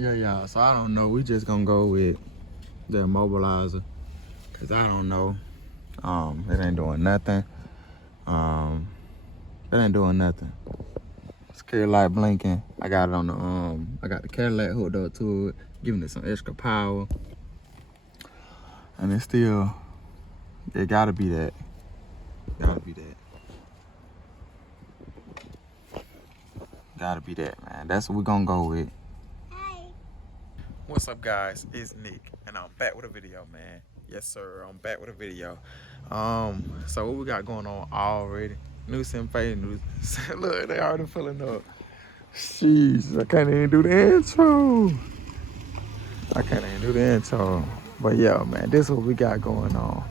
Yeah, so I don't know. We just gonna go with the immobilizer. Cause I don't know. It ain't doing nothing. It ain't doing nothing. Security light blinking. I got it on the I got the Cadillac hooked up to it, giving it some extra power. And it's still, it gotta be that. Gotta be that. Gotta be that, man. That's what we're gonna go with. Hi. What's up, guys? It's Nick, and I'm back with a video, man. Yes, sir. I'm back with a video. So what we got going on already? New Senpai, new. Look, they already filling up. Jeez, I can't even do the intro. But yeah, man, this is what we got going on.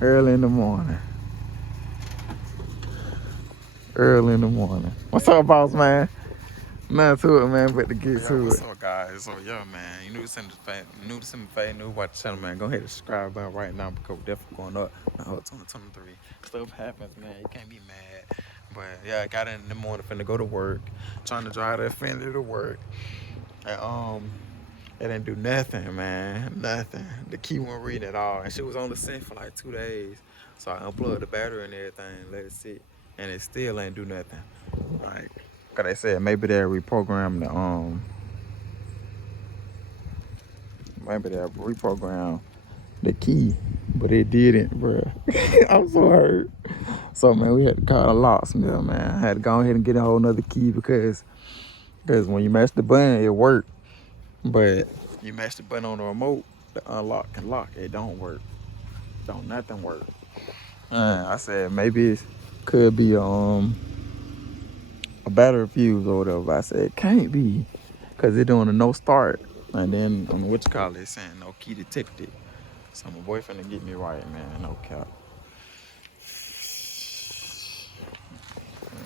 Early in the morning. What's up, boss man? Nothing to it, man, but to get to what's it. What's up, guys? So yeah, man, you new to Senpai, new watch the channel, man. Go ahead and subscribe button right now because we're definitely going up. Now, 2023. Stuff happens, man. You can't be mad. But yeah, I got in the morning, finna go to work, trying to drive the Infiniti to work. And it didn't do nothing, man. Nothing. The key wasn't reading at all. And she was on the scent for like 2 days. So I unplugged the battery and everything, let it sit. And it still ain't do nothing. Like they said, maybe they'll reprogram the key. But it didn't, bro. I'm so hurt. So man, we had to call a locksmith, man. I had to go ahead and get a whole nother key because when you mash the button, it worked. But you mash the button on the remote, the unlock and lock, it don't work. Don't nothing work. I said maybe it could be a battery fuse or whatever. I said it can't be, cause it doing a no start, and then on what you call it, saying no key detected. So my boyfriend to get me right, man. No cap.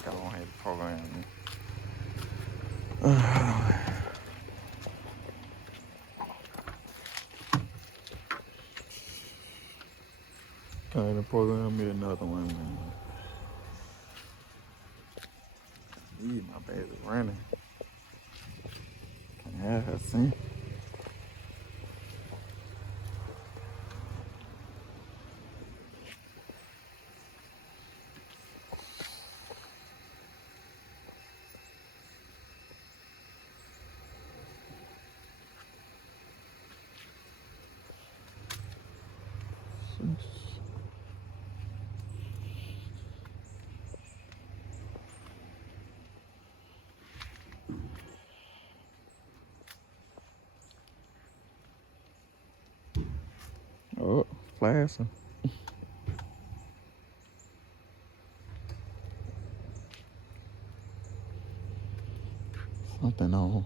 Go on ahead and program me. Go ahead and program me another one, man. My baby's running. Can't have her sing. Oh, flashing. Something on.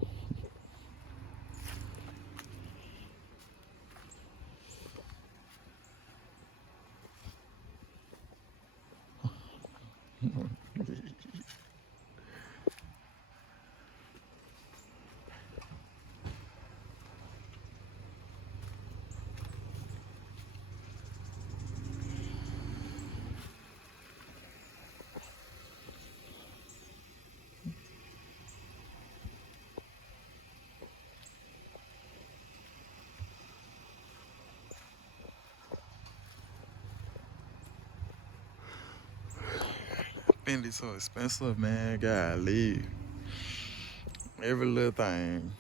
Infiniti so expensive, man. Golly. Every little thing.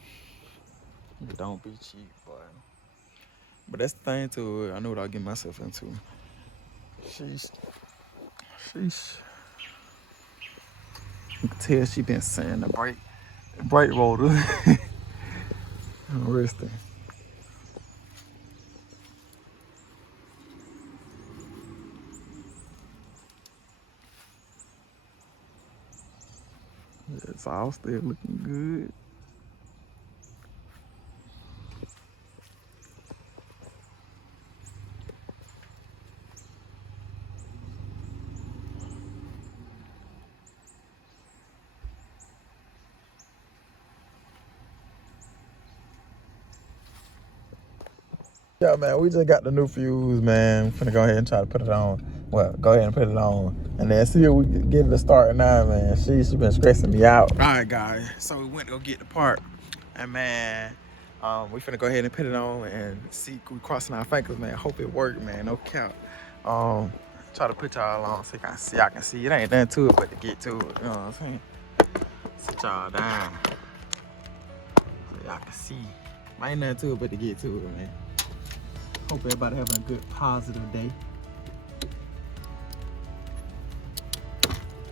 It don't be cheap, boy. But that's the thing to it. I know what I'll get myself into. Sheesh. You can tell she been saying the brake rotor. I'm resting. It's all still looking good. Yeah, man, we just got the new fuse, man. Finna go ahead and try to put it on. Well, go ahead and put it on. And then see if we can get it to start now, man. She been stressing me out. All right, guys. So we went to go get the part. And man, we finna go ahead and put it on and see. We crossing our fingers, man. Hope it worked, man. No count. Try to put y'all on so y'all can see. It ain't nothing to it but to get to it. You know what I'm saying? Sit y'all down so y'all can see. Ain't nothing to it but to get to it, man. Hope everybody having a good, positive day.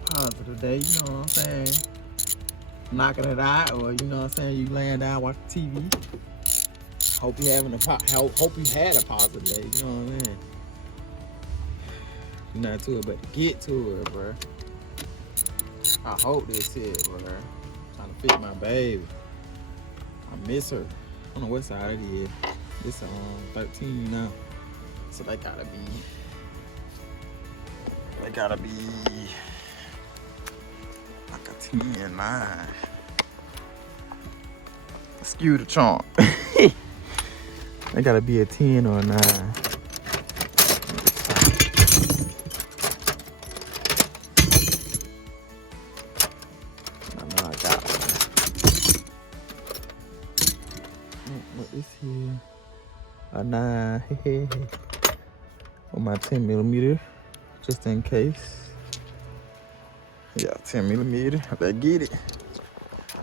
Positive day, you know what I'm saying? Knocking it out, or you know what I'm saying, you laying down watching TV. Hope you having hope you had a positive day, you know what I'm saying? Nothing to it but to get to it, bro. I hope this it, bro. Trying to fix my baby. I miss her. I don't know what side it is. This 13 now. So they gotta be like a 10, 9. Skew the trunk. They gotta be a 10 or a 9. I know I got one. What is here? A 9. On my 10mm, just in case. Yeah, 10mm. Let's get it.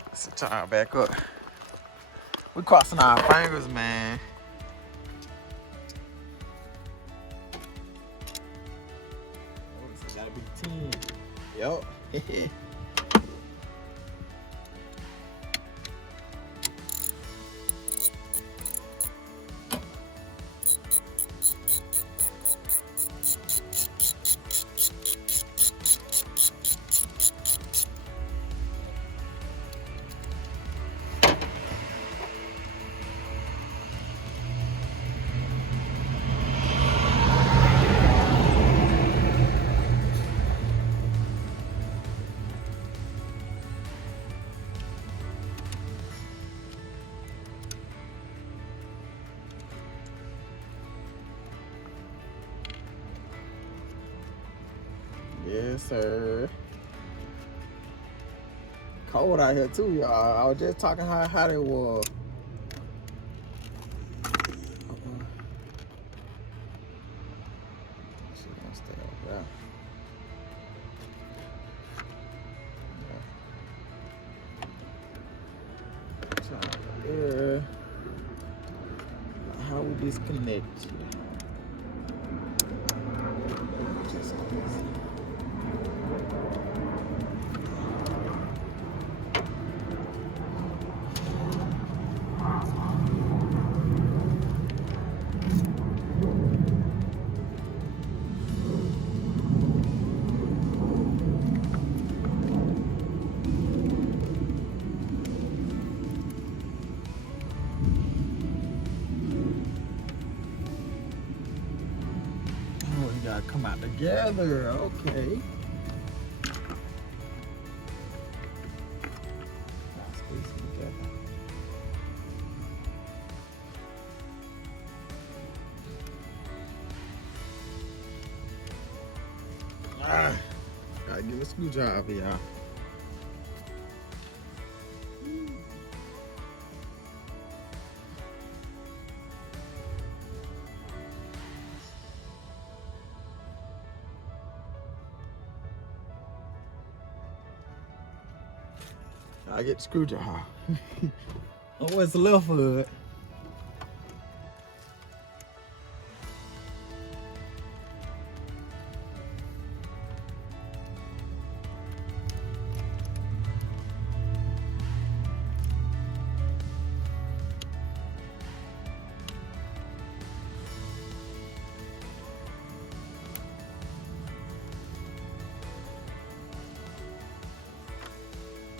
Let's tie it back up. We crossing our fingers, man. Oh, so gotta be 10. Yup. Yes, sir. Cold out here too, y'all. I was just talking how hot it was. She gonna stay over there. How we disconnect you? Oh, we gotta come out together. Okay. Gotta give a screwdriver, y'all. I get the screwdriver. Oh, what's the left foot?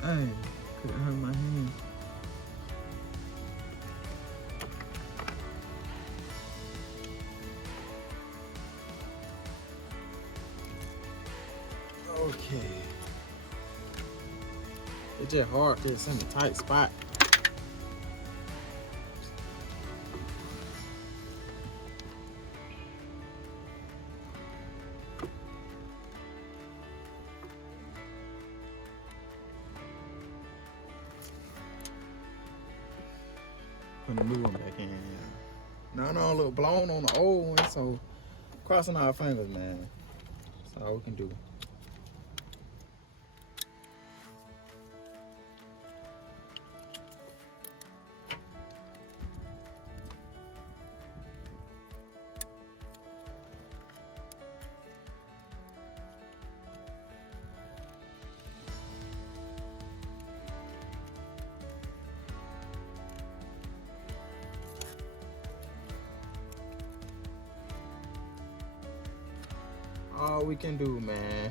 Hey, could hurt my hand. Okay. It's just hard because it's in a tight spot. putting the new one back in. No, look, blown on the old one, so crossing our fingers, man. That's all we can do. All we can do, man.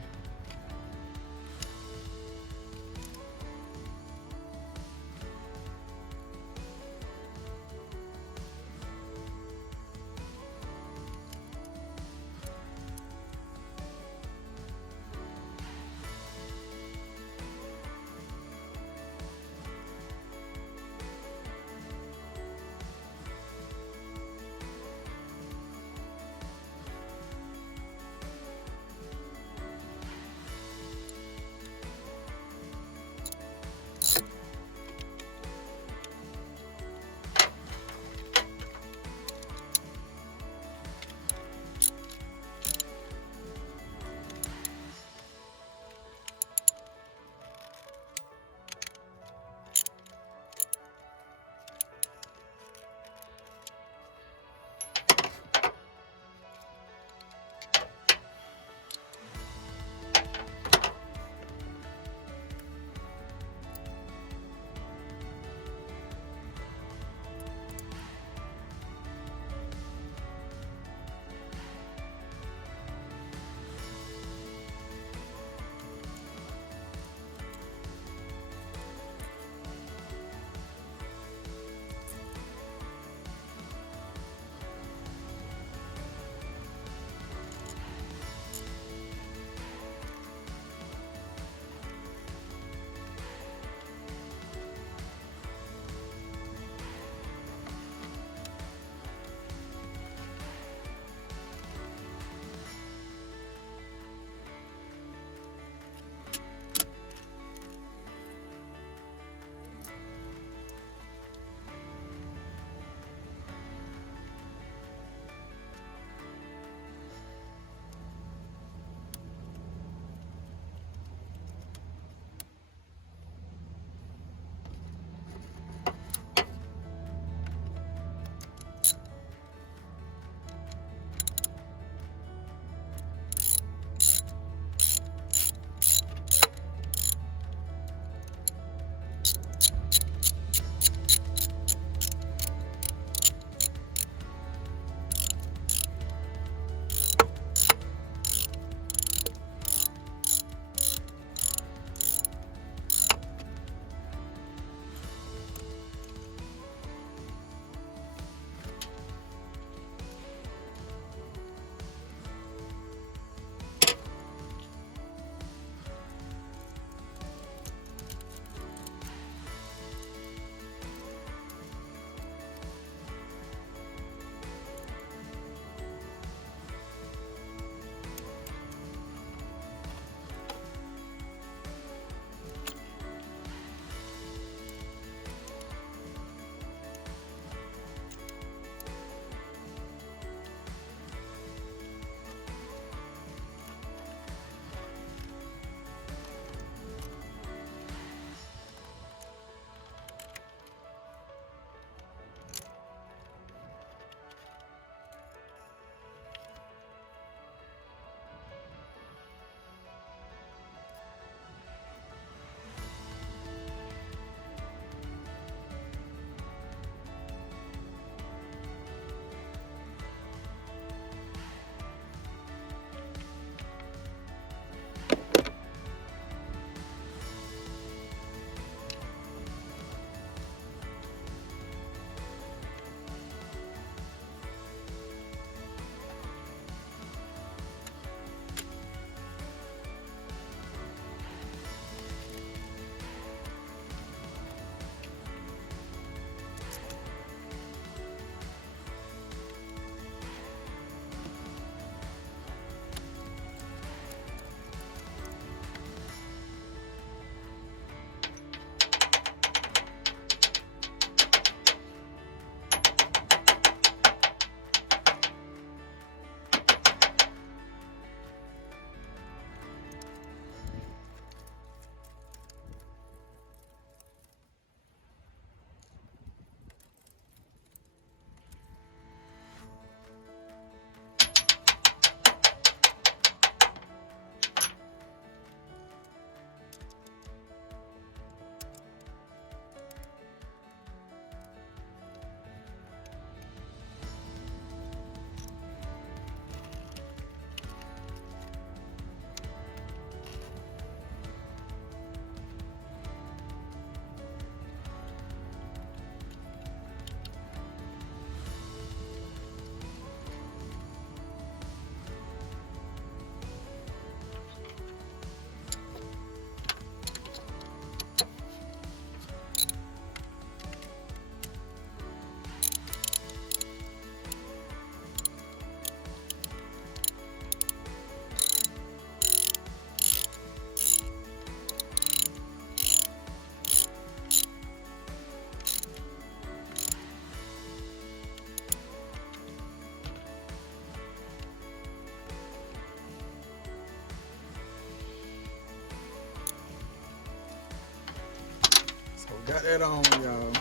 Got that on, y'all.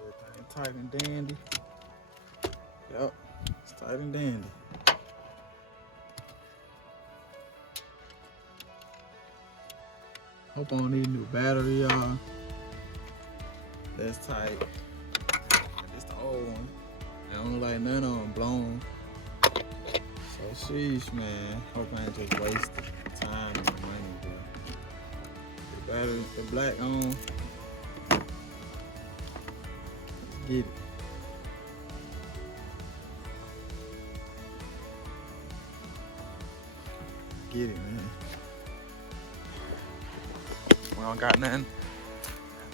Everything tight and dandy. Yep, it's tight and dandy. Hope I don't need a new battery, y'all. That's tight. It's the old one. I don't like none of them blown. So sheesh, man. Hope I ain't just wasted time and money, bro. The battery, the black on. Get it. Get it, man. We don't got nothing.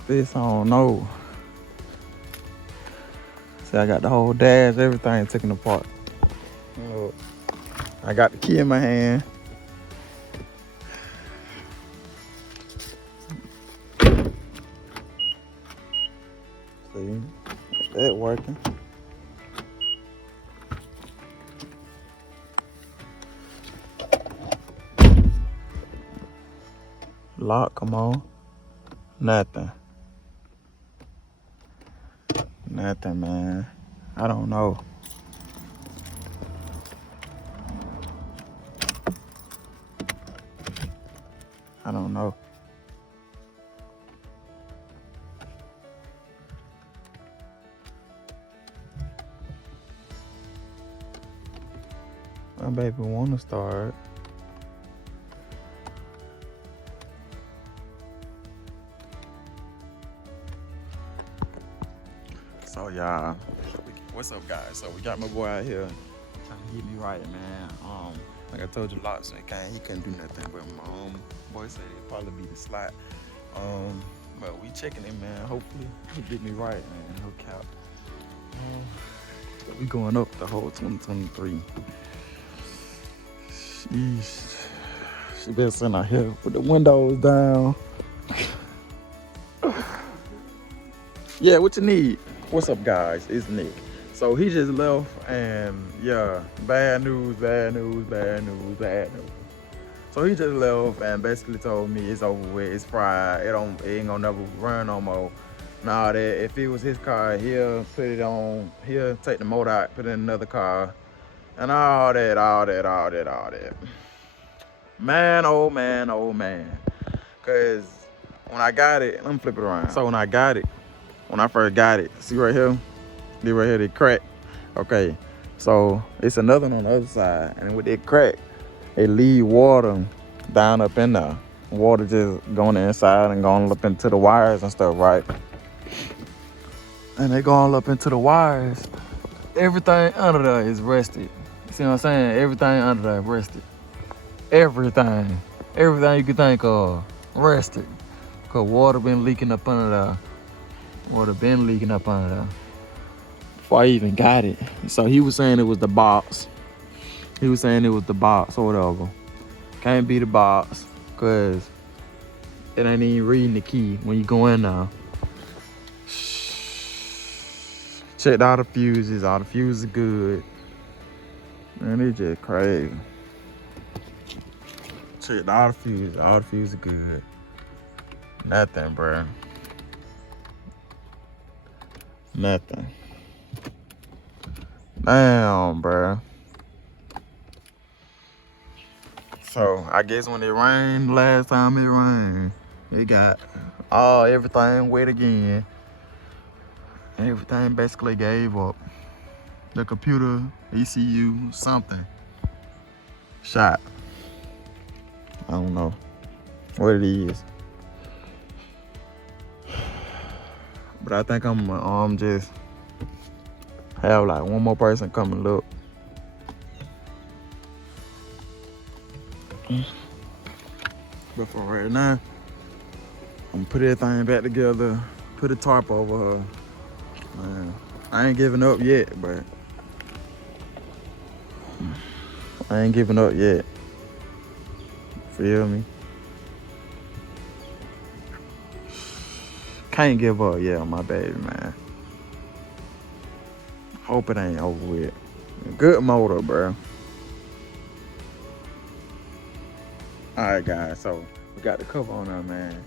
This I don't know. See, I got the whole dash, everything taken apart. Oh, I got the key in my hand. See, that working. Lock, come on. Nothing. Nothing, man. I don't know. I don't know. My baby wanna start. So y'all, what's up, guys? So we got my boy out here trying to get me right, man. Like I told you, lots of he couldn't do nothing. But my boy said it'd probably be the slot. But we checking it, man. Hopefully he get me right, man. No cap. We going up the whole 2023. Sheesh. She been sitting out here with the windows down. Yeah, what you need? What's up, guys? It's Nick. So he just left, and yeah, bad news, bad news, bad news, bad news. So he just left and basically told me it's over with, it's fried, it ain't gonna never run no more. Nah, that if it was his car, he'll put it on, he'll take the motor out, put it in another car, and all that. Man, oh man, oh man. Cause when I got it, let me flip it around. So when I first got it, see right here? They crack. Okay, so it's another one on the other side, and with that crack, it lead water down up in there. Water just going inside and going up into the wires and stuff, right? And they going up into the wires. Everything under there is rusted. You see what I'm saying? Everything under there is rusted. Everything you can think of, rusted. Cause water been leaking up under there. Before I even got it. So he was saying it was the box. Or whatever. Can't be the box, cause it ain't even reading the key when you go in now. Checked all the fuses good. Man, they just crazy. Checked all the fuses good. Nothing, bro. Nothing. Damn, bro. So I guess when it rained last time it rained, it got everything wet again. Everything basically gave up. The computer, ECU, something shot. I don't know what it is. But I think I'm just have like one more person come and look. But for right now, I'm gonna put everything back together, put a tarp over her. Man, I ain't giving up yet, but I ain't giving up yet. Feel me? Can't give up yet on my baby, man. Hope it ain't over with. Good motor, bro. Alright, guys, so We got the cover on there, man.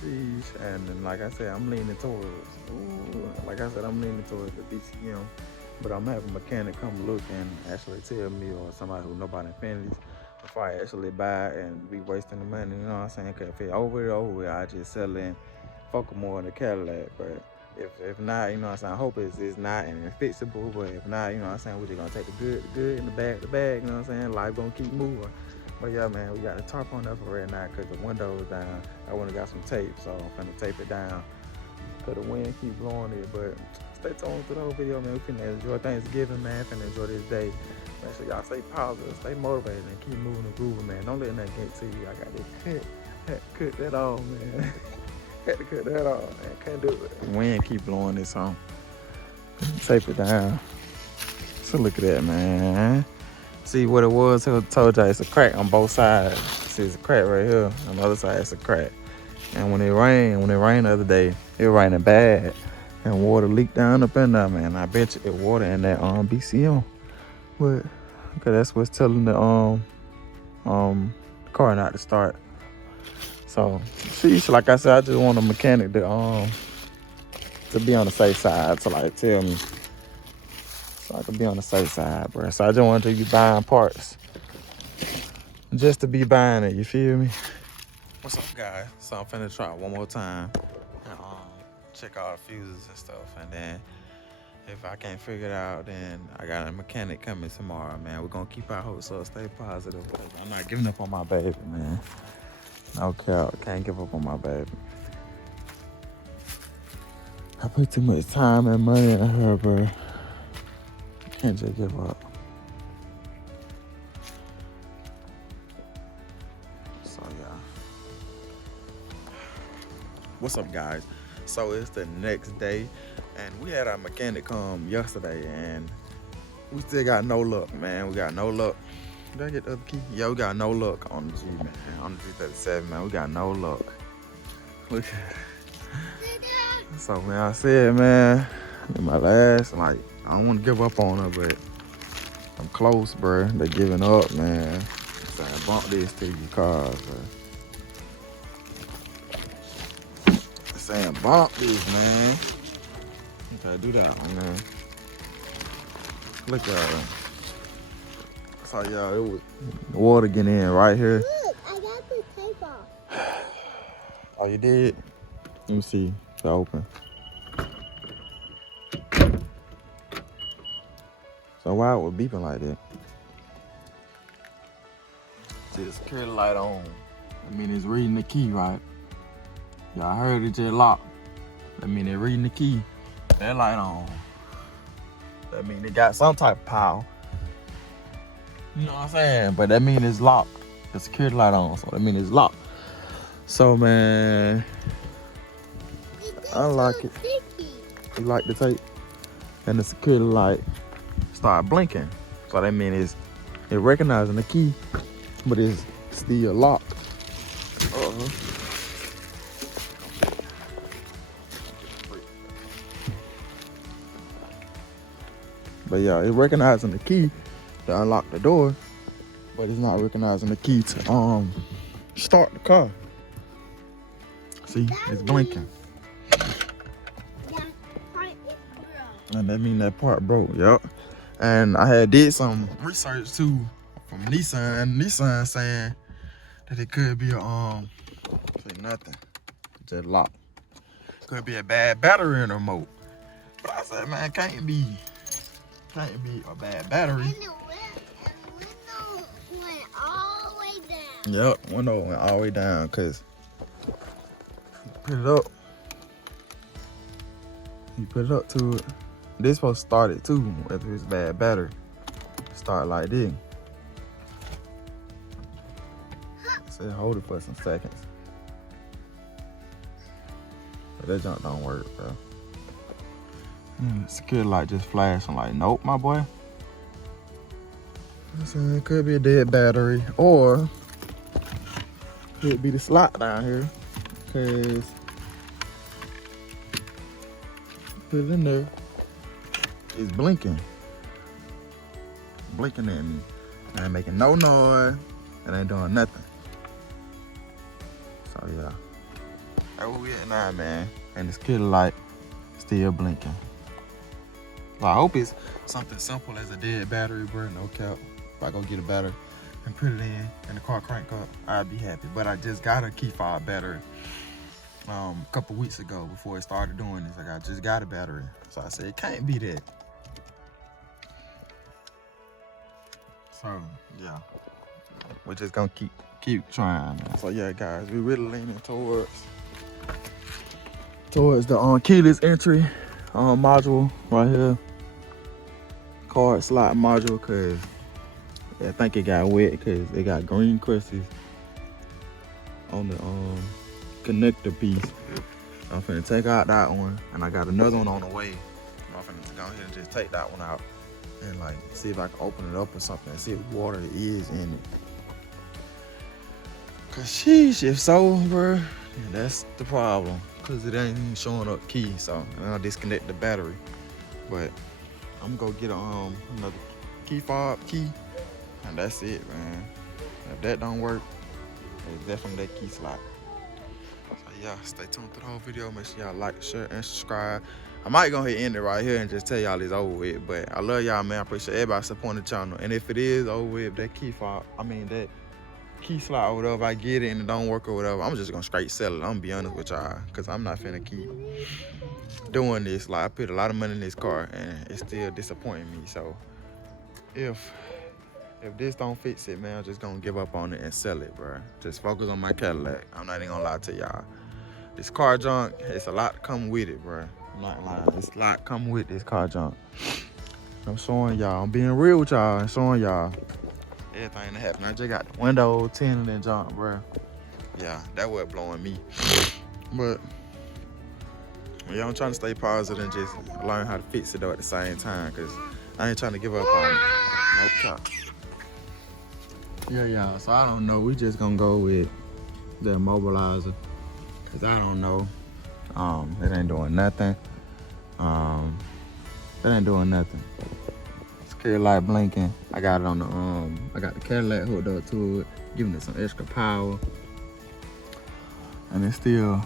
See, and then, like I said, I'm leaning towards. Ooh, like I said, I'm leaning towards the BCM. But I'm gonna have a mechanic come look and actually tell me, or somebody who know about Infinitis, before I actually buy it and be wasting the money. You know what I'm saying? Cause if it over with, I just sell it and focus more on the Cadillac. But if not, you know what I'm saying? I hope it's not and it's fixable. But if not, you know what I'm saying? We're just gonna take the good, and the bag. You know what I'm saying? Life gonna keep moving. But yeah, man, we got the tarp on there for right now because the window is down. I went and got some tape, so I'm finna tape it down. Cause the wind keep blowing it, but stay tuned to the whole video, man. We finna enjoy Thanksgiving, man. Finna enjoy this day. Make sure y'all stay positive, stay motivated, and keep moving and grooving, man. Don't let nothing get to you. I got this cut that off, man. Had to cut that off, man. Can't do it. The wind keep blowing this on. Tape it down. So look at that, man. See what it was? I told y'all it's a crack on both sides. See, it's a crack right here. On the other side, it's a crack. And when it rained the other day, it raining bad. And water leaked down up in there, man. I bet you it water in that BCM. But cause that's what's telling the car not to start. So see, like I said, I just want a mechanic to be on the safe side, to like tell me. So I can be on the safe side, bro. So I just want to be buying parts. Just to be buying it, you feel me? What's up, guys? So I'm finna try one more time and check all the fuses and stuff, and then if I can't figure it out, then I got a mechanic coming tomorrow, man. We're gonna keep our hopes up, stay positive. I'm not giving up on my baby, man. No cap, can't give up on my baby. I put too much time and money in her, bro. Can't just give up. So yeah. What's up, guys? So it's the next day, and we had our mechanic come yesterday, and we still got no luck, man. We got no luck. Did I get the other key? Yeah, we got no luck on the G, man. On the G37, man. We got no luck. Look at it. So, man, I said, man, in my last, like, I don't want to give up on her, but I'm close, bro. They giving up, man. So I bump this to your cars, bro. Saying bump this, man. You gotta do that one, man. Look at it. So y'all, it was the water getting in right here. Look, I got the tape off. Oh, you did? Let me see. It's open. So why it was beeping like that? See the security light on. I mean, it's reading the key, right? Y'all heard it just locked. I mean, it's reading the key. That light on. That mean it got some type of power. You know what I'm saying? But that mean it's locked. The security light on, so that mean it's locked. So, man, unlock it. You like the tape? And the security light start blinking. So that means it recognizing the key, but it's still locked. But yeah, it's recognizing the key to unlock the door, but it's not recognizing the key to start the car. See, it's blinking. And that mean that part broke, yep. And I had did some research too from Nissan, and Nissan saying that it could be a say nothing, just locked. Could be a bad battery in the remote. But I said, man, can't be a bad battery. And the window went all the way down. Yep, window went all the way down, cause put it up. You put it up to it. This supposed to start it too, if it's bad battery. Start like this. Say hold it for some seconds. But that junk don't work, bro. Security light just flashing like, nope, my boy. So it could be a dead battery, or could be the slot down here, cause put it in there. It's blinking at me. It ain't making no noise. It ain't doing nothing. yeah. That's where we at now, man. And this killer light still blinking. Well, I hope it's something simple as a dead battery, bro. No cap. If I go get a battery and put it in and the car crank up, I'd be happy. But I just got a key fob battery a couple weeks ago before it started doing this. Like, I just got a battery. So I said, it can't be that. So, yeah. We're just gonna keep trying, man. So, yeah, guys, we're really leaning towards the keyless entry module right here. Card slot module, because I think it got wet because it got green crystals on the connector piece. I'm finna take out that one, and I got another one on the way. I'm finna go ahead and just take that one out and like see if I can open it up or something and see if water is in it. Cause sheesh, if so, bro, yeah, that's the problem. Cause it ain't even showing up key, so I'll disconnect the battery. But I'm gonna get another key fob key, and that's it, man. If that don't work, it's definitely that key slot. So yeah, stay tuned through the whole video. Make sure y'all like, share, and subscribe. I might go ahead and end it right here and just tell y'all it's over with. But I love y'all, man. I appreciate everybody supporting the channel. And if it is over with, that key fob, that key slot or whatever, if I get it and it don't work or whatever, I'm just gonna straight sell it. I'm gonna be honest with y'all, cause I'm not finna keep doing this. Like, I put a lot of money in this car and it's still disappointing me. So if this don't fix it, man, I'm just gonna give up on it and sell it, bro. Just focus on my Cadillac. I'm not even gonna lie to y'all. This car junk, it's a lot to come with it, bro. I'm not lying. It's a lot come with this car junk. I'm showing y'all. I'm being real with y'all and showing y'all everything that happened. I just got the window tinted and junk, bro. Yeah, that was blowing me. But yeah, I'm trying to stay positive and just learn how to fix it though at the same time, cause I ain't trying to give up on it. No cap. Yeah, y'all. So I don't know. We just gonna go with the immobilizer, cause I don't know. It ain't doing nothing. It ain't doing nothing. Security light blinking. I got it on the I got the Cadillac hooked up to it, giving it some extra power. And it's still,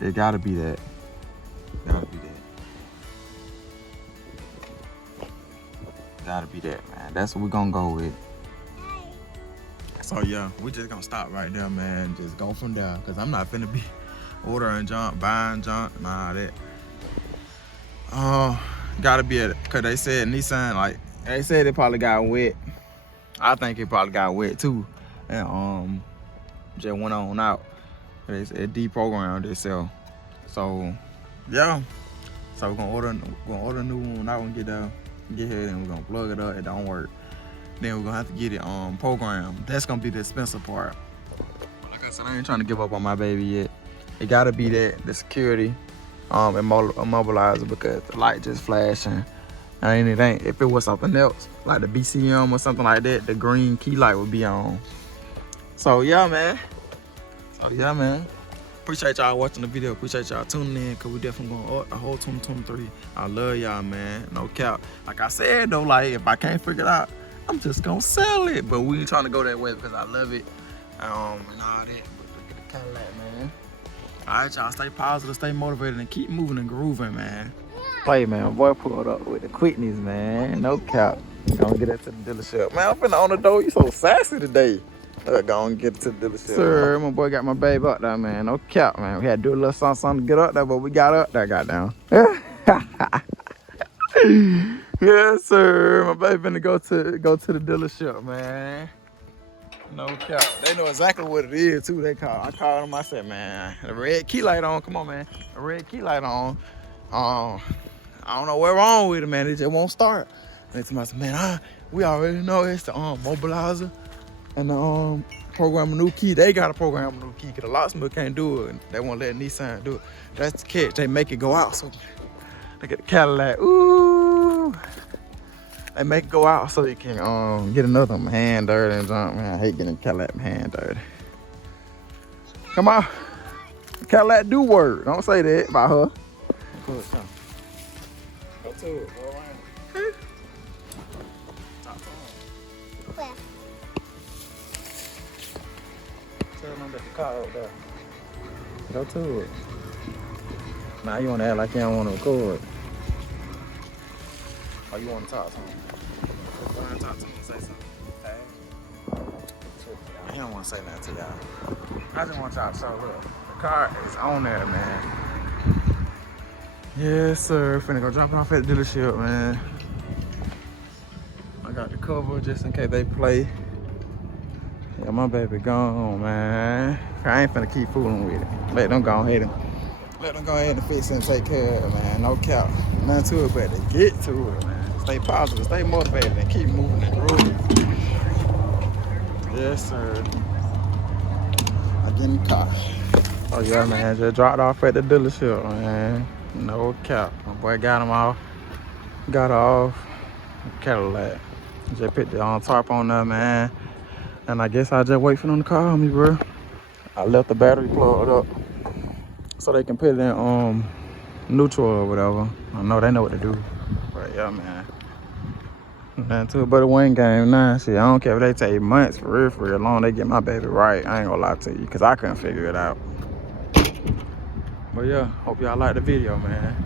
it gotta be that. Gotta be that. Gotta be that, man. That's what we're gonna go with. So yeah, we just gonna stop right there, man. Just go from there, cause I'm not finna be ordering junk, buying junk, nah, that. Gotta be it, cause they said Nissan, like they said it probably got wet. I think it probably got wet too, and just went on out. It deprogrammed itself. So yeah, so we're gonna order a new one when that one get here, and we're gonna plug it up. It don't work. Then we're gonna have to get it programmed. That's gonna be the expensive part. Like I said, I ain't trying to give up on my baby yet. It gotta be that, the security immobilizer, because the light just flashing. And it ain't, if it was something else, like the BCM or something like that, the green key light would be on. So yeah, man. Appreciate y'all watching the video. Appreciate y'all tuning in, cause we definitely going up the whole 2023. I love y'all, man. No cap. Like I said though, like if I can't figure it out, I'm just gonna sell it. But we ain't trying to go that way because I love it. And all that. But look at the Cadillac, man. Alright, y'all, stay positive, stay motivated, and keep moving and grooving, man. Play, man. My boy pulled up with the quickness, man. No cap. Gonna get it to the dealership. Man, I'm finna on the door. You so sassy today. Go and get it to the dealership. Sir, my boy got my babe up there, man. No cap, man. We had to do a little something to get up there, but we got up there, goddamn. Yes, sir. My baby finna go to the dealership, man. No cap. They know exactly what it is too. I called them. I said, man, the red key light on. Come on, man. The red key light on. I don't know what's wrong with it, man. It just won't start. And they told me, man, we already know it's the mobilizer and the program a new key. They gotta program a new key, cause the locksmith can't do it. They won't let Nissan do it. That's the catch. They make it go out. So look at the Cadillac. Ooh. They make it go out so you can get another one hand dirty and jump. Man, I hate getting Cadillac hand dirty. Come on. Cadillac do work. Don't say that about her. Go to it. Go around. Talk to him. Where? Tell them that the car out there. Go to it. Now you wanna act like you don't wanna record. Or you wanna talk to him? Go ahead and talk to him and say something. Hey. He don't wanna say nothing to y'all. I just want y'all to show up. The car is on there, man. Yes, sir. Finna go drop it off at the dealership, man. I got the cover just in case they play. Yeah, my baby gone, man. I ain't finna keep fooling with it. Let them go ahead and fix it and take care of it, man. No cap. Nothing to it, but to get to it, man. Stay positive, stay motivated, and keep moving and grooving. Yes, sir. I get in the car. Oh yeah, man. Just dropped off at the dealership, man. No cap. My boy got him off. Got off. Cadillac. Just put the tarp on there, man. And I guess I'll just wait for them to call me, bro. I left the battery plugged up so they can put it in neutral or whatever. I know they know what to do. But yeah, man. Nothing to it but a win game now. Shit, I don't care if they take months for real, long they get my baby right. I ain't gonna lie to you, because I couldn't figure it out. But yeah, hope y'all like the video, man.